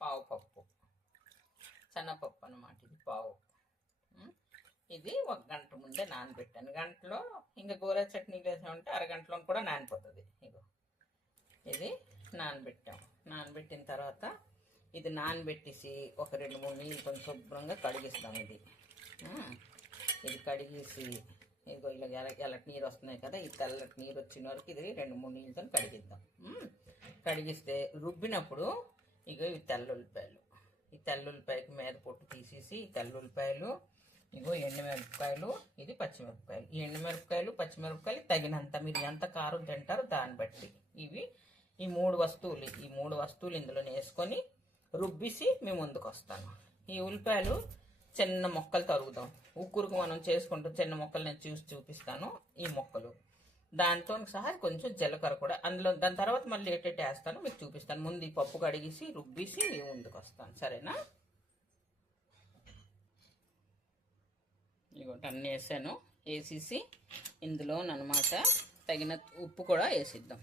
పావు పప్పు, శనగపప్పు అన్నమాట. ఇది పావు. ఇది 1 గంట ముందే నానబెట్టాను. గంటలో ఇంకా గోరా చట్నీ వేసామంటే అరగంటలో కూడా నానిపోతుంది. ఇగో ఇది నానబెట్టాం. నానబెట్టిన తర్వాత ఇది నానబెట్టేసి ఒక 2-3 నీళ్ళు కొంచెం శుభ్రంగా కడిగిస్తాం. ఇది కడిగేసి ఇదిగో ఇలా ఎల్లటి నీరు వస్తున్నాయి కదా, ఈ తెల్లటి నీరు వచ్చిన వరకు ఇది 2-3 నీళ్ళతో కడిగిద్దాం. కడిగిస్తే రుబ్బినప్పుడు ఇగో ఇవి తెల్లుల్లిపాయలు, ఈ తెల్లుల్లిపాయకి మీద పొట్టు తీసేసి ఈ తెల్లుల్లిపాయలు, ఇగో ఎండుమిరపకాయలు, ఇది పచ్చిమిరపకాయలు. ఈ ఎండుమిరపకాయలు పచ్చిమిరపకాయలు తగినంత, మీరు ఎంత కారం తింటారో దాన్ని బట్టి. ఇవి ఈ 3 వస్తువులు ఇందులో వేసుకొని రుబ్బిసి మేము ముందుకు వస్తాను. ఈ ఉల్లిపాయలు చిన్న మొక్కలు తరుగుదాం. ఉక్కురుకు మనం చేసుకుంటూ చిన్న మొక్కలు నేను చూపిస్తాను. ఈ మొక్కలు దాంతో సహా కొంచెం జీలకర్ర కూడా అందులో, దాని తర్వాత మళ్ళీ ఏటేటి వేస్తాను మీకు చూపిస్తాను. ముందు ఈ పప్పు కడిగేసి రుబ్బిసి మేము ముందుకు వస్తాను, సరేనా? ఇగోటి అన్నీ వేసాను. వేసేసి ఇందులో అన్నమాట తగిన ఉప్పు కూడా వేసిద్దాం.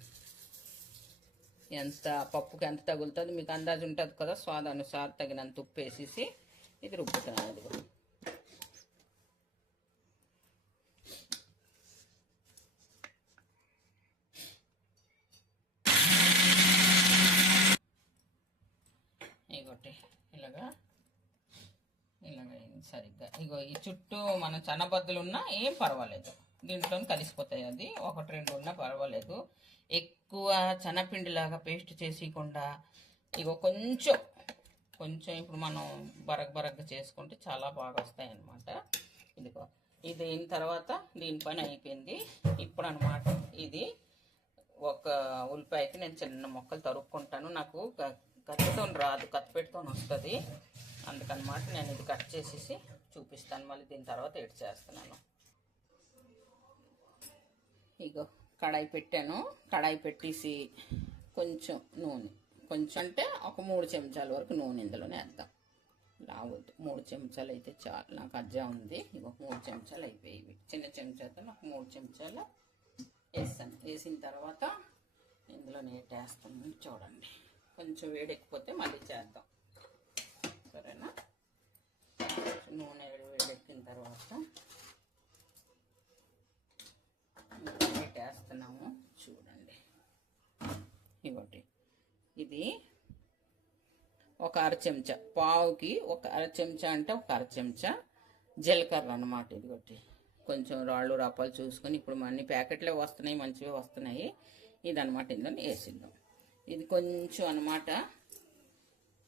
ఎంత పప్పుకి ఎంత తగులుతుంది మీకు అందాజు ఉంటుంది కదా, స్వాదానుసారం తగినంత ఉప్పు వేసేసి ఇది రుబ్బుతాను. అది ఇగోటి ఇలాగా సరిగ్గా ఇగో ఈ చుట్టూ మన చనబద్దలు ఉన్నా ఏం పర్వాలేదు, దీంట్లో కలిసిపోతాయి. అది 1-2 ఉన్నా పర్వాలేదు. ఎక్కువ చనపిండిలాగా పేస్ట్ చేసేయకుండా ఇగో కొంచెం ఇప్పుడు మనం బరగ చేసుకుంటే చాలా బాగా వస్తాయి అన్నమాట. ఇదిగో ఇది అయిన తర్వాత దీని పని అయిపోయింది. ఇప్పుడు అన్నమాట ఇది ఒక ఉల్లిపాయకి నేను చిన్న మొక్కలు తరుక్కుంటాను. నాకు కత్తితో రాదు, కత్తిపెట్టుతో వస్తుంది. అందుకనమాట నేను ఇది కట్ చేసేసి చూపిస్తాను. మళ్ళీ దీని తర్వాత ఎడ్ చేస్తున్నాను. ఇగో కడాయి పెట్టాను. కడాయి పెట్టేసి కొంచెం నూనె, కొంచెం అంటే ఒక 3 చెంచాల వరకు నూనె ఇందులోనే వేద్దాం. రావద్దు, 3 చెంచాలు అయితే చాలు. నాకు అజ్జా ఉంది. ఇగో 3 చెంచాలు అయిపోయి, చిన్న చెంచాతో నాకు 3 చెంచాలు వేస్తాను. వేసిన తర్వాత ఇందులో వేస్తాను. చూడండి, కొంచెం వేడెక్కిపోతే మళ్ళీ చేద్దాం, సరేనా? నూనె వేడెక్కిన తర్వాత వేస్తున్నాము. చూడండి, ఇవ్వండి, ఇది ఒక 1/2 చెంచా, పావుకి ఒక 1/2 చెంచా అంటే ఒక 1/2 చెంచా జీలకర్ర అన్నమాట. ఇదిగోటి కొంచెం రాళ్ళు రప్పాలు చూసుకొని, ఇప్పుడు అన్ని ప్యాకెట్లే వస్తున్నాయి, మంచివే వస్తున్నాయి. ఇదన్నమాట ఇందులో వేసిద్దాం. ఇది కొంచెం అన్నమాట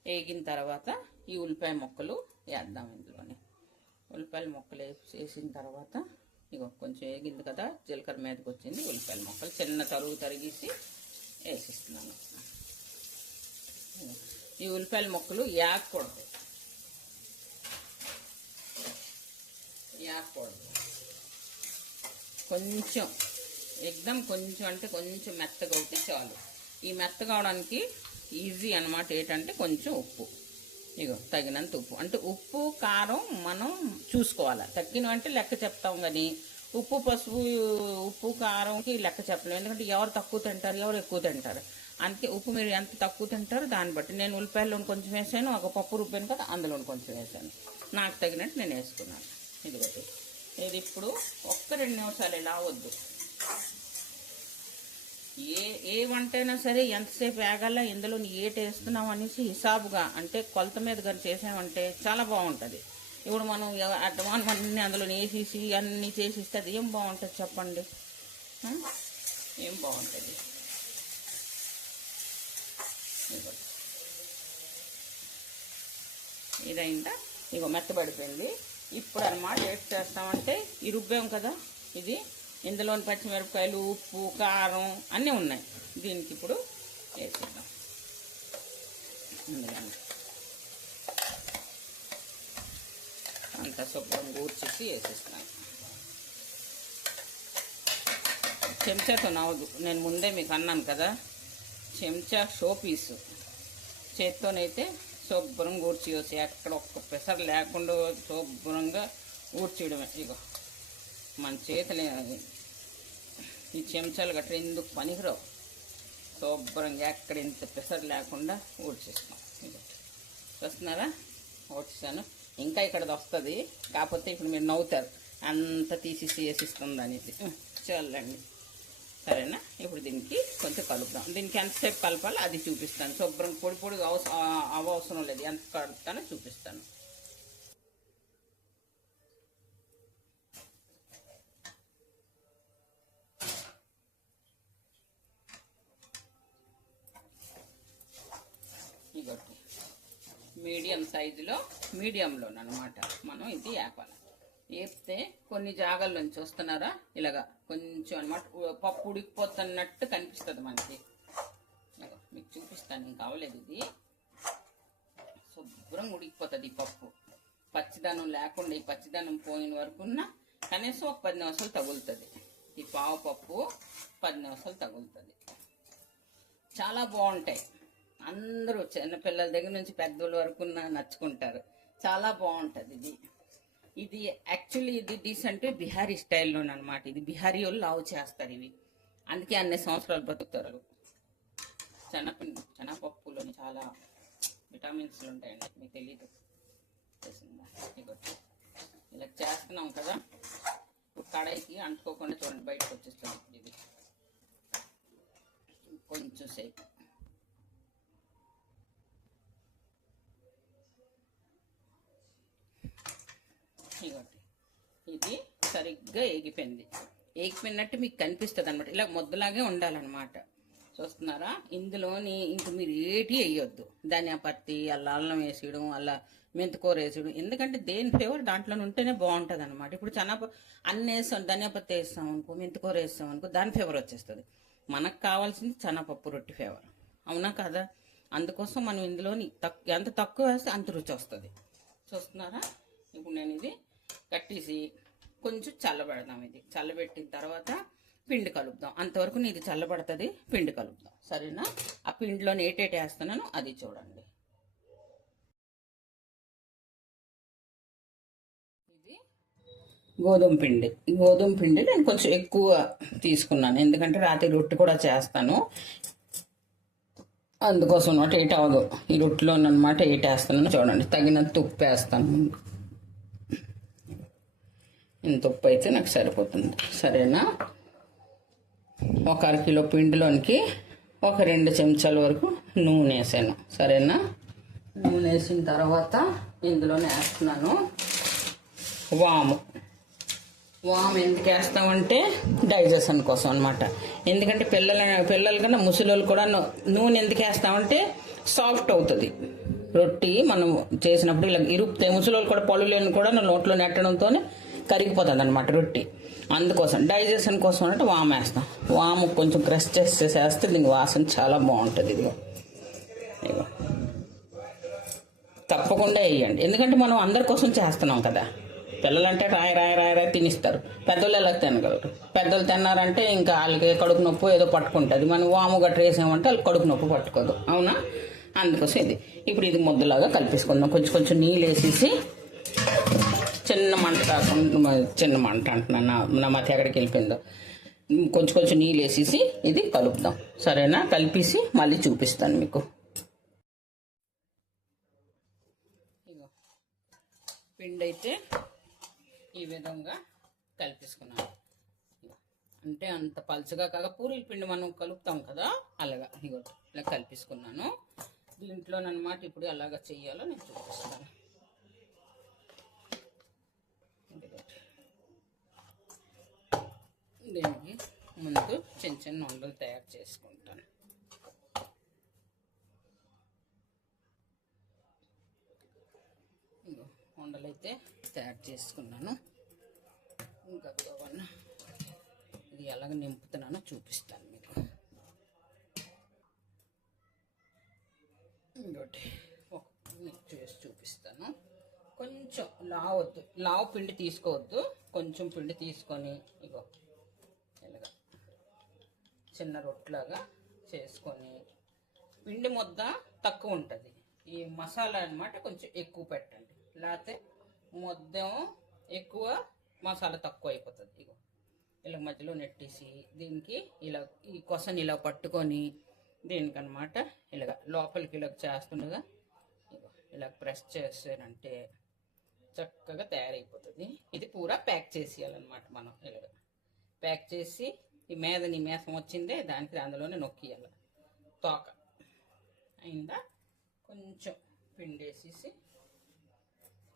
వేగిన తర్వాత ఈ ఉల్లిపాయ ముక్కలు వేద్దాం ఇందులోనే. ఉల్లిపాయల ముక్కలు వేసిన తర్వాత ఇగో కొంచెం వేగింది కదా, జీలకర్ర మీదకి వచ్చింది. ఉల్లిపాయల ముక్కలు చిన్న తరిగేసి వేసిస్తున్నాను. ఈ ఉల్లిపాయల ముక్కలు యాగకూడదు, కొంచెం ఎగ్దం కొంచెం అంటే కొంచెం మెత్తగా అవుతే చాలు. ఈ మెత్తగా అవడానికి ఈజీ అన్నమాట. ఏంటంటే కొంచెం ఉప్పు, ఇగో తగినంత ఉప్పు. అంటే ఉప్పు కారం మనం చూసుకోవాలి. తగ్గినవంటే లెక్క చెప్తాం, కానీ ఉప్పు పసుపు ఉప్పు కారంకి లెక్క చెప్పలేము. ఎందుకంటే ఎవరు తక్కువ తింటారు, ఎవరు ఎక్కువ తింటారు. అందుకే ఉప్పు మీరు ఎంత తక్కువ తింటారో దాన్ని బట్టి. నేను ఉల్లిపాయలో కొంచెం వేసాను, ఒక పప్పు రుబ్బాను కదా, అందులో కొంచెం వేసాను. నాకు తగినట్టు నేను వేసుకున్నాను. ఇదిగోటి ఇది ఇప్పుడు 1-2 నిమిషాలు ఇలా వద్దు. ఏ వంట అయినా సరే ఎంతసేపు వేగాల, ఇందులో ఏటి వేస్తున్నాం అనేసి హిసాబుగా, అంటే కొలత మీద కానీ చేసామంటే చాలా బాగుంటుంది. ఇప్పుడు మనం అడ్వాన్స్ అన్నీ అందులో వేసేసి అన్నీ చేసిస్తే అది ఏం బాగుంటుంది చెప్పండి? ఏం బాగుంటుంది? ఇదైందా? ఇగో మెత్తబడిపోయింది. ఇప్పుడు అన్నమాట ఏం చేస్తామంటే ఈ రుబ్బాం కదా, ఇది ఇందులోని పచ్చిమిరపకాయలు ఉప్పు కారం అన్నీ ఉన్నాయి. దీనికి ఇప్పుడు వేసేద్దాం. ఇందులో అంతా శుభ్రంగా ఊర్చేసి వేసేస్తాను. చెంచాతో నవ్వదు, నేను ముందే మీకు అన్నాను కదా, చెంచా షో పీసు. చేత్తోనైతే శుభ్రంగా ఊడ్చేయచ్చు, ఎక్కడ ఒక్క పెసరు లేకుండా శుభ్రంగా ఊడ్చేయడమే. ఇగో మన చేతులు ఈ చెంచాలు గట్రా ఎందుకు పనికిరావు. శుభ్రంగా ఎక్కడ ఇంత పెసరు లేకుండా ఊడ్చేస్తాం. ఇగో చూస్తున్నారా ఓట్సాను. ఇంకా ఇక్కడది వస్తుంది, కాకపోతే ఇప్పుడు మీరు నవ్వుతారు అంత తీసేసి వేసిస్తుంది అనేది. చాలండి, సరేనా. ఇప్పుడు దీనికి కొంచెం కలుపుదాం. దీనికి ఎంతసేపు కలపాలో అది చూపిస్తాను. శుభ్రం పొడి పొడి అవసరం లేదు, ఎంత కలుపుతానో చూపిస్తాను. ఇగోటి మీడియం సైజులో, మీడియంలోనమాట మనం ఇది వేపాలి. వేపితే కొన్ని జాగాల్లోంచి చూస్తున్నారా ఇలాగా కొంచెం అనమాట పప్పు ఉడికిపోతున్నట్టు కనిపిస్తుంది మనకి. మీకు చూపిస్తాను, ఇంకా అవ్వలేదు. ఇది శుభ్రంగా ఉడికిపోతుంది ఈ పప్పు. పచ్చిదనం లేకుండా, ఈ పచ్చిదనం పోయిన వరకున్న కనీసం ఒక 10 నిమిషాలు తగులుతుంది. ఈ పావు పప్పు 10 నిమిషాలు తగులుతుంది. చాలా బాగుంటాయి. అందరూ చిన్నపిల్లల దగ్గర నుంచి పెద్దోళ్ళ వరకు నచ్చుకుంటారు. చాలా బాగుంటుంది ఇది. ఇది యాక్చువల్లీ ఇది డిష్ అంటే బిహారీ స్టైల్లోనమాట. ఇది బిహారీ వాళ్ళు లావు చేస్తారు ఇవి, అందుకే అన్ని సంవత్సరాలు బతుకుతారు. శనగపప్పులోని చాలా విటమిన్స్లు ఉంటాయండి, మీకు తెలీదు. ఇలా చేస్తున్నాం కదా, కడాయికి అంటుకోకుండా చూడండి బయటకు వచ్చేస్తుంది. ఇది కొంచెం సేపు ఇది సరిగ్గా ఎగిపోయింది. ఎగిపోయినట్టు మీకు కనిపిస్తుంది అనమాట. ఇలా ముద్దలాగే ఉండాలన్నమాట. చూస్తున్నారా, ఇందులోని ఇంక మీరు ఏటి వేయొద్దు. ధనియా పత్తి, అలా అల్లం వేసేయడం, అలా మెంతికూర వేసేయడం. ఎందుకంటే దేని ఫ్లేవర్ దాంట్లో ఉంటేనే బాగుంటుంది అనమాట. ఇప్పుడు అన్నీ వేస్తాం, ధనియా పత్తి వేస్తాం అనుకో, మెంతికూర వేస్తాం అనుకో, దాని ఫ్లేవర్ వచ్చేస్తుంది. మనకు కావాల్సింది శనగపప్పు రొట్టి ఫ్లేవర్, అవునా కదా. అందుకోసం మనం ఇందులోని ఎంత తక్కువ వేస్తే అంత రుచి వస్తుంది. చూస్తున్నారా, ఇప్పుడు నేను ఇది కట్టేసి కొంచెం చల్లబెడదాం. ఇది చల్లబెట్టిన తర్వాత పిండి కలుపుదాం. అంతవరకు ఇది చల్లబడుతుంది, పిండి కలుపుదాం, సరేనా. ఆ పిండిలో ఏటేటి వేస్తున్నాను అది చూడండి. ఇది గోధుమ పిండి. గోధుమ పిండి నేను కొంచెం ఎక్కువ తీసుకున్నాను, ఎందుకంటే రాత్రి రొట్టె కూడా చేస్తాను. అందుకోసం అనమాట ఏట అవ్వదు. ఈ రొట్టెలోనమాట ఏటేస్తున్నాను చూడండి. తగినంత ఉప్పు వేస్తాను. ఇంత ఉప్పు అయితే నాకు సరిపోతుంది, సరేనా. ఒక 1/2 కిలో పిండిలోనికి ఒక 2 చెంచాల వరకు నూనె వేసాను, సరేనా. నూనె వేసిన తర్వాత ఇందులోనే వేస్తున్నాను వాము. వాము ఎందుకు వేస్తామంటే డైజెషన్ కోసం అనమాట. ఎందుకంటే పిల్లల కన్నా ముసలి కూడా నూనె ఎందుకు వేస్తామంటే సాఫ్ట్ అవుతుంది రొట్టి. మనం చేసినప్పుడు ఇలా ఇరుపుతాయి. ముసలి కూడా పళ్ళు లేని కూడా నోట్లో నెట్టడంతో కరిగిపోతుంది అనమాట రొట్టి. అందుకోసం డైజెషన్ కోసం అంటే వాము వేస్తాం. వాము కొంచెం క్రష్ చేసేస్తే దీనికి వాసన చాలా బాగుంటుంది. ఇదిగో తప్పకుండా వేయండి, ఎందుకంటే మనం అందరి కోసం చేస్తున్నాం కదా. పిల్లలంటే రాయి రాయి రాయి రాయి తినిస్తారు, పెద్దోళ్ళు ఎలా తినగలరు. పెద్దోళ్ళు తిన్నారంటే ఇంకా వాళ్ళకి కడుపు నొప్పి ఏదో పట్టుకుంటుంది. మనం వాము గట్ర వేసామంటే వాళ్ళకి కడుపు నొప్పి పట్టుకోదు, అవునా. అందుకోసం ఇది ఇప్పుడు ఇది ముద్దలాగా కలిపేసుకుందాం. కొంచెం కొంచెం నీళ్ళు వేసేసి, చిన్న మంట కాకుండా, చిన్న మంట అంటున్నాను, నా మధ్య ఎక్కడికి వెళ్ళిపోయిందో. కొంచెం కొంచెం నీళ్ళు వేసేసి ఇది కలుపుదాం, సరేనా. కలిపేసి మళ్ళీ చూపిస్తాను మీకు. ఇగో పిండి అయితే ఈ విధంగా కలిపేసుకున్నాను. అంటే అంత పలుచగా కాక పూరీల పిండి మనం కలుపుతాం కదా, అలాగా ఇగో ఇలా కలిపేసుకున్నాను. దీంట్లోనమాట ఇప్పుడు ఎలాగ చెయ్యాలో నేను చూపిస్తాను. దీనికి ముందు చిన్న చిన్న ఉండలు తయారు చేసుకుంటాను. ఉండలు అయితే తయారు చేసుకున్నాను. ఇంకా ఇది ఎలాగ నింపుతున్నానో చూపిస్తాను మీకు. ఇంకోటి చేసి చూపిస్తాను. కొంచెం లావు పిండి తీసుకోవద్దు, కొంచెం పిండి తీసుకొని ఇగో ఇలాగా చిన్న రొట్టెలాగా చేసుకొని, పిండి ముద్ద తక్కువ ఉంటుంది, ఈ మసాలా అన్నమాట కొంచెం ఎక్కువ పెట్టండి. లేకపోతే ముద్ద ఎక్కువ, మసాలా తక్కువ అయిపోతుంది. ఇగో ఇలా మధ్యలో నెట్టేసి దీనికి ఇలా ఈ కొసని ఇలా పట్టుకొని దీనికనమాట ఇలాగ లోపలికి ఇలా చేస్తుండగా ఇగో ఇలా ప్రెస్ చేసారంటే చక్కగా తయారైపోతుంది. ఇది పూరా ప్యాక్ చేసేయాలన్నమాట. మనం ఇలా ప్యాక్ చేసి ఈ నీ మేసం వచ్చిందే దానికి అందులోనే నొక్కియాలి. తోక అయిందా, కొంచెం పిండేసేసి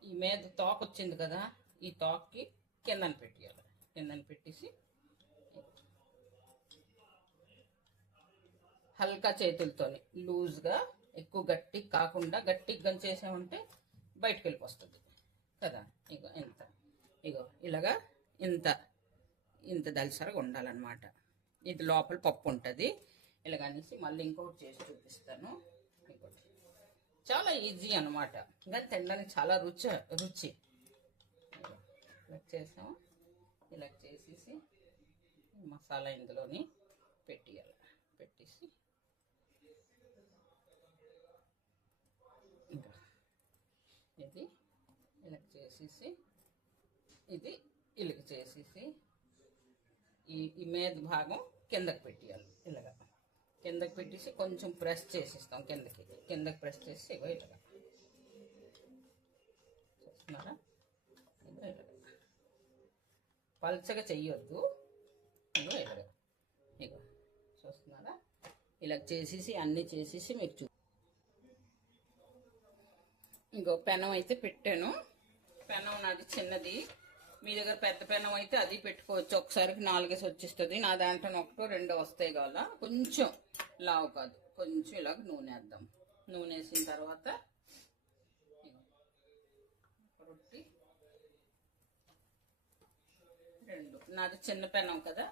ఈ తోక వచ్చింది కదా, ఈ తోకకి కిందన పెట్టేయాలి. కిందన పెట్టేసి హల్కా చేతులతోని లూజ్గా, ఎక్కువ గట్టి కాకుండా, గట్టిగా గంచేసామంటే బయటకు వెళ్ళిపోతుంది కదా. ఇగో ఇలాగా ఇంత దలసరగా ఉండాలన్నమాట. ఇది లోపల పప్పు ఉంటుంది. ఇలాగనేసి మళ్ళీ ఇంకొకటి చేసి చూపిస్తాను. ఇంకోటి చాలా ఈజీ అనమాట, ఇంకా తినడానికి చాలా రుచి. ఇలా చేసాము. ఇలా చేసేసి మసాలా ఇందులోని పెట్టేయాలి. పెట్టేసి ఇంకా ఇది ఇలా చేసేసి ఇది ఇలాగ చేసేసి ఈ భాగం కిందకి పెట్టేయాలి. ఇలాగా కిందకి పెట్టేసి కొంచెం ప్రెస్ చేసిస్తాం. కిందకి ప్రెస్ చేసి ఇగో ఇలాగా చూస్తున్నారా. ఇలాగా పల్చగా చెయ్యొద్దు. ఇగో చూస్తున్నారా. ఇలా చేసేసి అన్నీ చేసేసి మీకు ఇంకో పెనం అయితే పెట్టాను. పెనం నాది చిన్నది, మీ దగ్గర పెద్ద పెనం అయితే అది పెట్టుకోవచ్చు. ఒకసారికి 4 వచ్చేస్తుంది. నా దాంట్లో 1 2 వస్తాయి కావాలా. కొంచెం లావు కాదు, కొంచెం ఇలాగ నూనె వేద్దాం. నూనె వేసిన తర్వాత రొట్టి 2, నాది చిన్న పెనం కదా,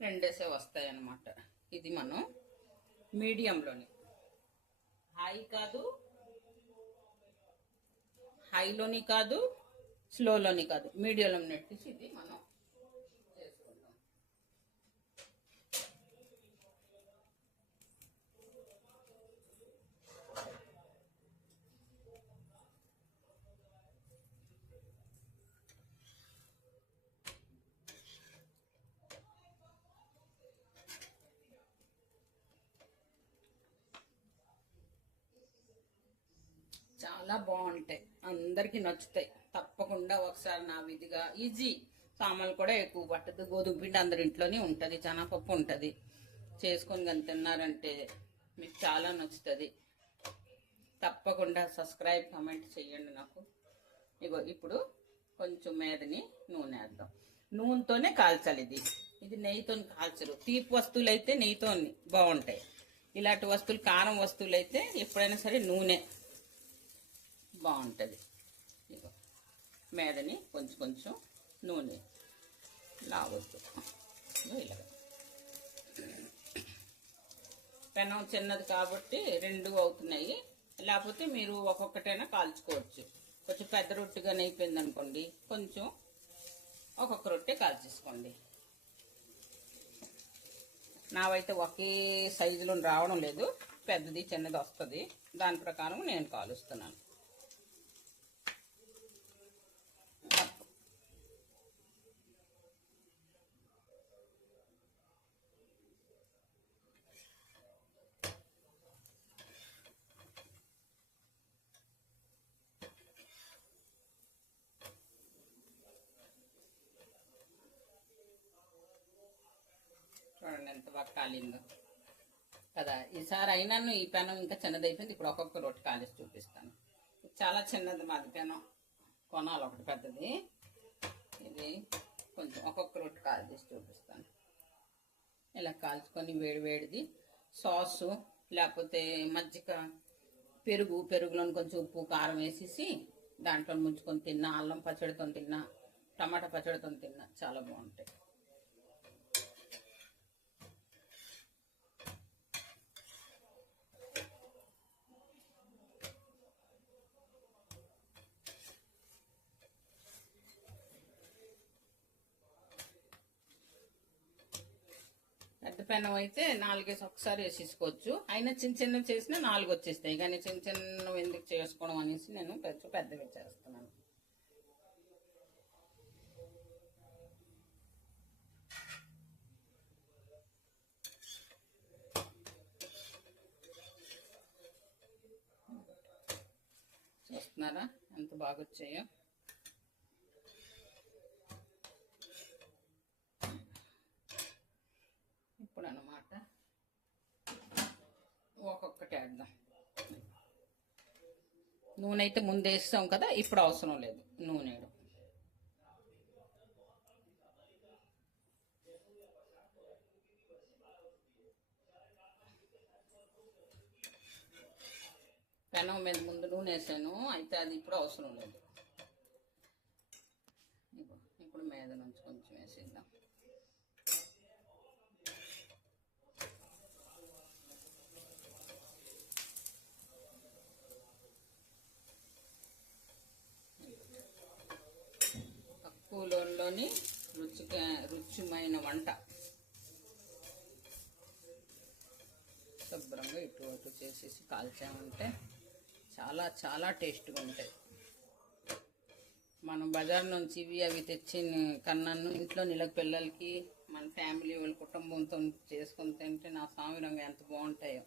2 వస్తాయి అన్నమాట. ఇది మనం మీడియంలోని, హైలోని కాదు, స్లోలోని కాదు, మీడియంలో నెట్టేసి ఇది మనం చేసుకుంటాం. చాలా బాగుంటాయి, అందరికీ నచ్చుతాయి. తప్పకుండా ఒకసారి నా విధిగా ఈజీ, సామాన్లు కూడా ఎక్కువ పట్టదు. గోధుమ పిండి అందరి ఇంట్లోనే ఉంటుంది, శనగపప్పు ఉంటుంది. చేసుకొని కానీ తిన్నారంటే మీకు చాలా నచ్చుతుంది. తప్పకుండా సబ్స్క్రైబ్, కామెంట్ చేయండి నాకు. ఇప్పుడు కొంచెం మీదని నూనె వేద్దాం. నూనెతోనే కాల్చాలి. ఇది నెయ్యితో కాల్చరు. తీపి వస్తువులు అయితే నెయ్యితో బాగుంటాయి. ఇలాంటి వస్తువులు, కారం వస్తువులు అయితే ఎప్పుడైనా సరే నూనె బాగుంటుంది. మీదని కొంచెం నూనె లావద్దు. ఇలా పెనం చిన్నది కాబట్టి 2 అవుతున్నాయి. లేకపోతే మీరు ఒక్కొక్కటైనా కాల్చుకోవచ్చు. కొంచెం పెద్ద రొట్టెగానే అయిపోయింది అనుకోండి, కొంచెం ఒక్కొక్క రొట్టె కాల్చేసుకోండి. నావైతే ఒకే సైజులో రావడం లేదు, పెద్దది చిన్నది వస్తుంది. దాని ప్రకారం నేను కాలుస్తున్నాను. చూడండి ఎంత బాగా కాలిందో కదా. ఈసారి అయినాను ఈ పెనం ఇంకా చిన్నది అయిపోయింది. ఇప్పుడు ఒక్కొక్క రొట్టె కాలేసి చూపిస్తాను. చాలా చిన్నది మాది పెనం, కొనాలి ఒకటి పెద్దది. ఇది కొంచెం ఒక్కొక్క రొట్టె కాలేసి చూపిస్తాను. ఇలా కాల్చుకొని వేడిది సాసు లేకపోతే మజ్జిగ, పెరుగులోని కొంచెం ఉప్పు కారం వేసేసి దాంట్లో ముంచుకొని తిన్నా, అల్లం పచ్చడితో తిన్నా, టమాటా పచ్చడితో తిన్నా చాలా బాగుంటాయి. పెద్ద పెనం అయితే 4 ఒకసారి వేసేసుకోవచ్చు. అయినా చిన్న చేసినా 4 వచ్చేస్తాయి. కానీ చిన్న ఎందుకు చేసుకోవడం అనేసి నేను పెద్దవి చేస్తున్నాను. చూస్తున్నారా ఎంత బాగా వచ్చాయో. ఇప్పుడు అన్నమాట ఒక్కొక్కటి వేద్దాం. నూనె అయితే ముందు వేస్తాం కదా, ఇప్పుడు అవసరం లేదు నూనె వేయడం. పెనం మీద ముందు నూనె వేసాను, అయితే అది ఇప్పుడు అవసరం లేదు. ఇప్పుడు మీద నుంచి కొంచెం వేసేద్దాం. తక్కువలోని రుచిమైన వంట. శుభ్రంగా ఇటు అటు చేసేసి కాల్చామంటే చాలా చాలా టేస్ట్గా ఉంటాయి. మనం బజార్ నుంచి ఇవి అవి తెచ్చి కన్నాను ఇంట్లో నిలక పిల్లలకి మన ఫ్యామిలీ వాళ్ళ కుటుంబంతో చేసుకొని తింటే నా సామిరంగా ఎంత బాగుంటాయో.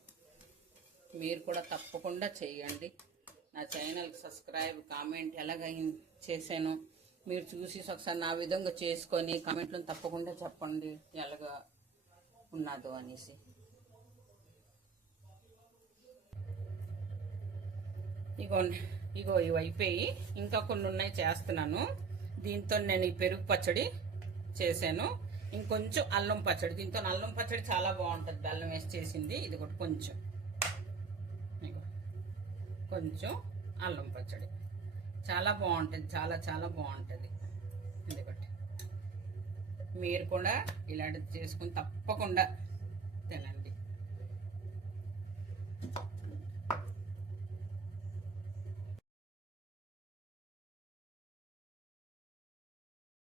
మీరు కూడా తప్పకుండా చేయండి. నా ఛానల్కి సబ్స్క్రైబ్, కామెంట్ ఎలాగ చేశాను మీరు చూసి ఒకసారి నా విధంగా చేసుకొని కామెంట్లో తప్పకుండా చెప్పండి ఎలాగ ఉన్నదో అనేసి. ఇగో ఇవి అయిపోయి ఇంకా కొన్ని ఉన్నాయి చేస్తున్నాను. దీంతో నేను ఈ పెరుగు పచ్చడి చేశాను. ఇంకొంచెం అల్లం పచ్చడి, దీంతో అల్లం పచ్చడి చాలా బాగుంటుంది, బెల్లం వేసి చేసింది. ఇది కూడా కొంచెం కొంచెం అల్లం పచ్చడి చాలా బాగుంటుంది, చాలా చాలా బాగుంటుంది. ఎందుకంటే మీరు కూడా ఇలాంటిది చేసుకుని తప్పకుండా